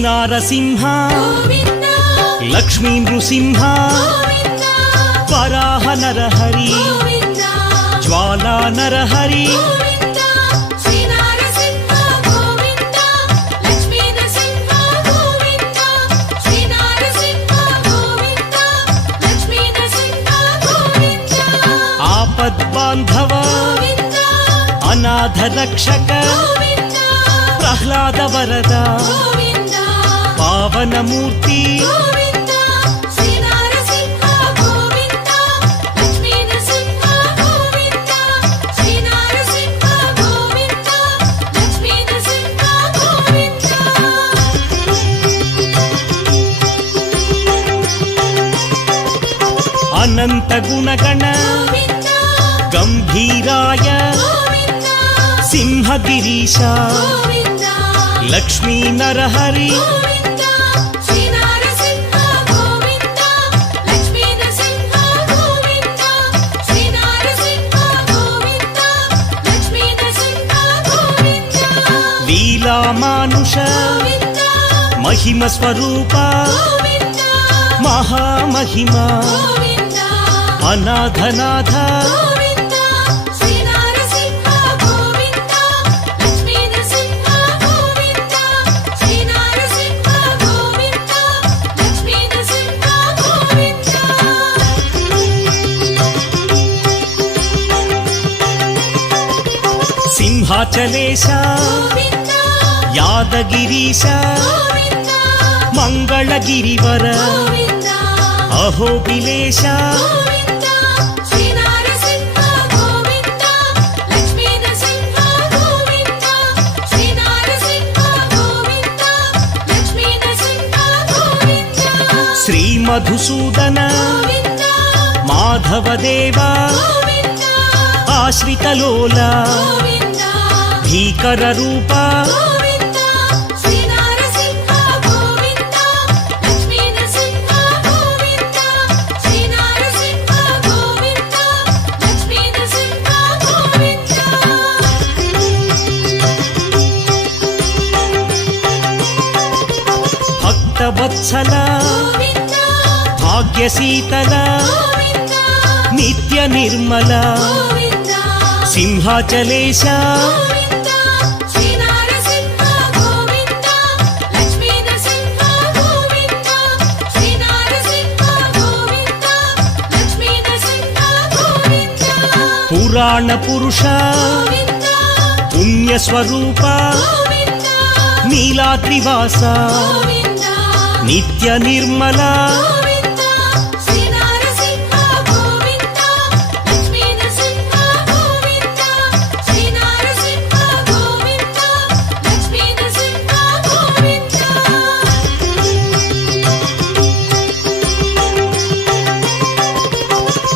శ్రీనారసింహ లక్ష్మీ నృసింహ వరాహ నరహరి జ్వాలా నరహరి ఆపద్బాంధవ అనాథ రక్షక ప్రహ్లాద వరద పావనమూర్తి అనంత గుణగణ గంభీరాయ సింహగిరీశ లక్ష్మీ నరహరి లీలామానుష మహిమ స్వరూప మహామహిమ అనాథనాథ సింహాచలేశ యాదగిరీశ మంగళగిరివర అహోబిలేశ శ్రీమధుసూదన మాధవదేవ ఆశ్రితలోల భీకర రూప భక్తవత్సల భాగ్యశీతల నిత్య నిర్మల సింహాచలేశ పురాణ పురుష పుణ్యస్వరూప నీలాద్రివాస నిత్య నిర్మల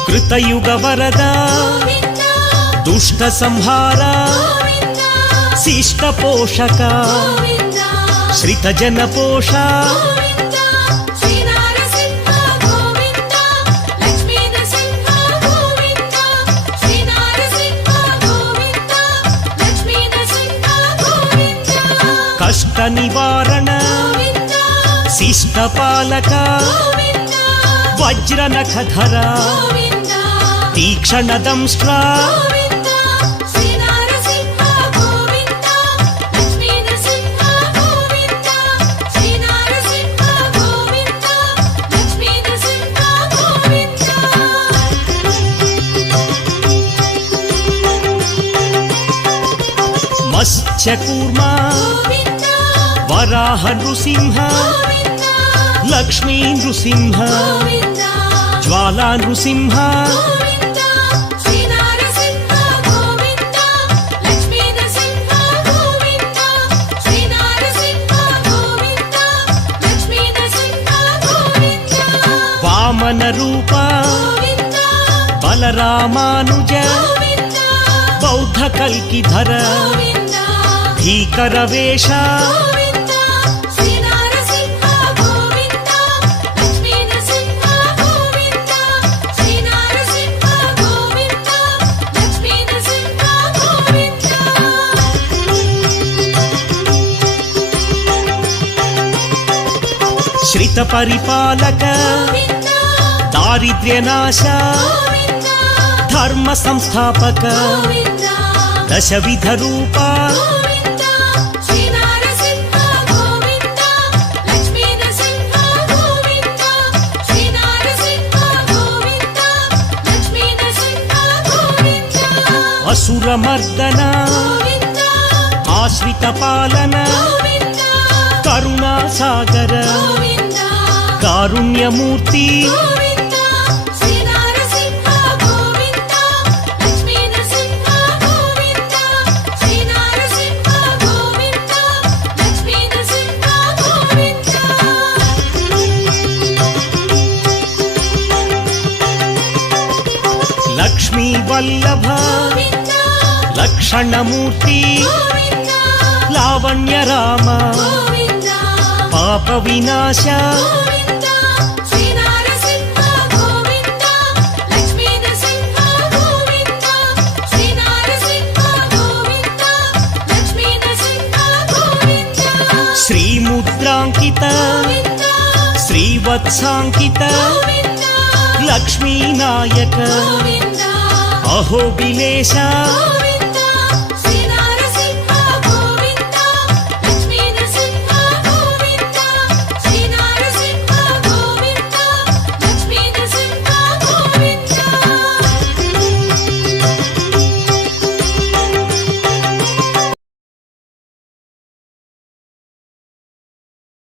కృతయుగ వరద దుష్ట సంహార శిష్ట పోషక శ్రిత జన పోష కష్ట నివారణ శిష్ట పాలక వజ్ర నఖధర తీక్షణ దంష్ట్ర మత్స్యకూర్మ వరాహ నృసింహ లక్ష్మీ నృసింహ జ్వాలా నృసింహ వామన రూప బలరామానుజ బౌద్ధ కల్కిధర భీకర వేష పరిపాలక గోవింద దారిద్ర్యనాశ గోవింద ధర్మ సంస్థాపక గోవింద దశవిధ రూప గోవింద శ్రీ నరసింహ గోవింద లక్ష్మీ నరసింహ గోవింద శ్రీ నరసింహ గోవింద లక్ష్మీ నరసింహ గోవింద అసురమర్దన గోవింద ఆశ్రిత పాలన గోవింద కరుణా సాగర గోవింద కారుణ్యమూర్తి గోవింద శ్రీ నరసింహ గోవింద లక్ష్మీ నరసింహ గోవింద శ్రీ నరసింహ గోవింద లక్ష్మీ నరసింహ గోవింద లక్ష్మీ వల్లభ గోవింద లక్షణమూర్తి గోవింద లావణ్య రామ గోవింద పాప వినాశ గోవింద శ్రీ నరసింహ గోవింద లక్ష్మీ నరసింహ గోవింద శ్రీ నరసింహ గోవింద లక్ష్మీ నరసింహ గోవింద శ్రీముద్రాంకిత గోవింద శ్రీవత్సాంకిత గోవింద లక్ష్మీ నాయక గోవింద అహోబిలేశ గోవింద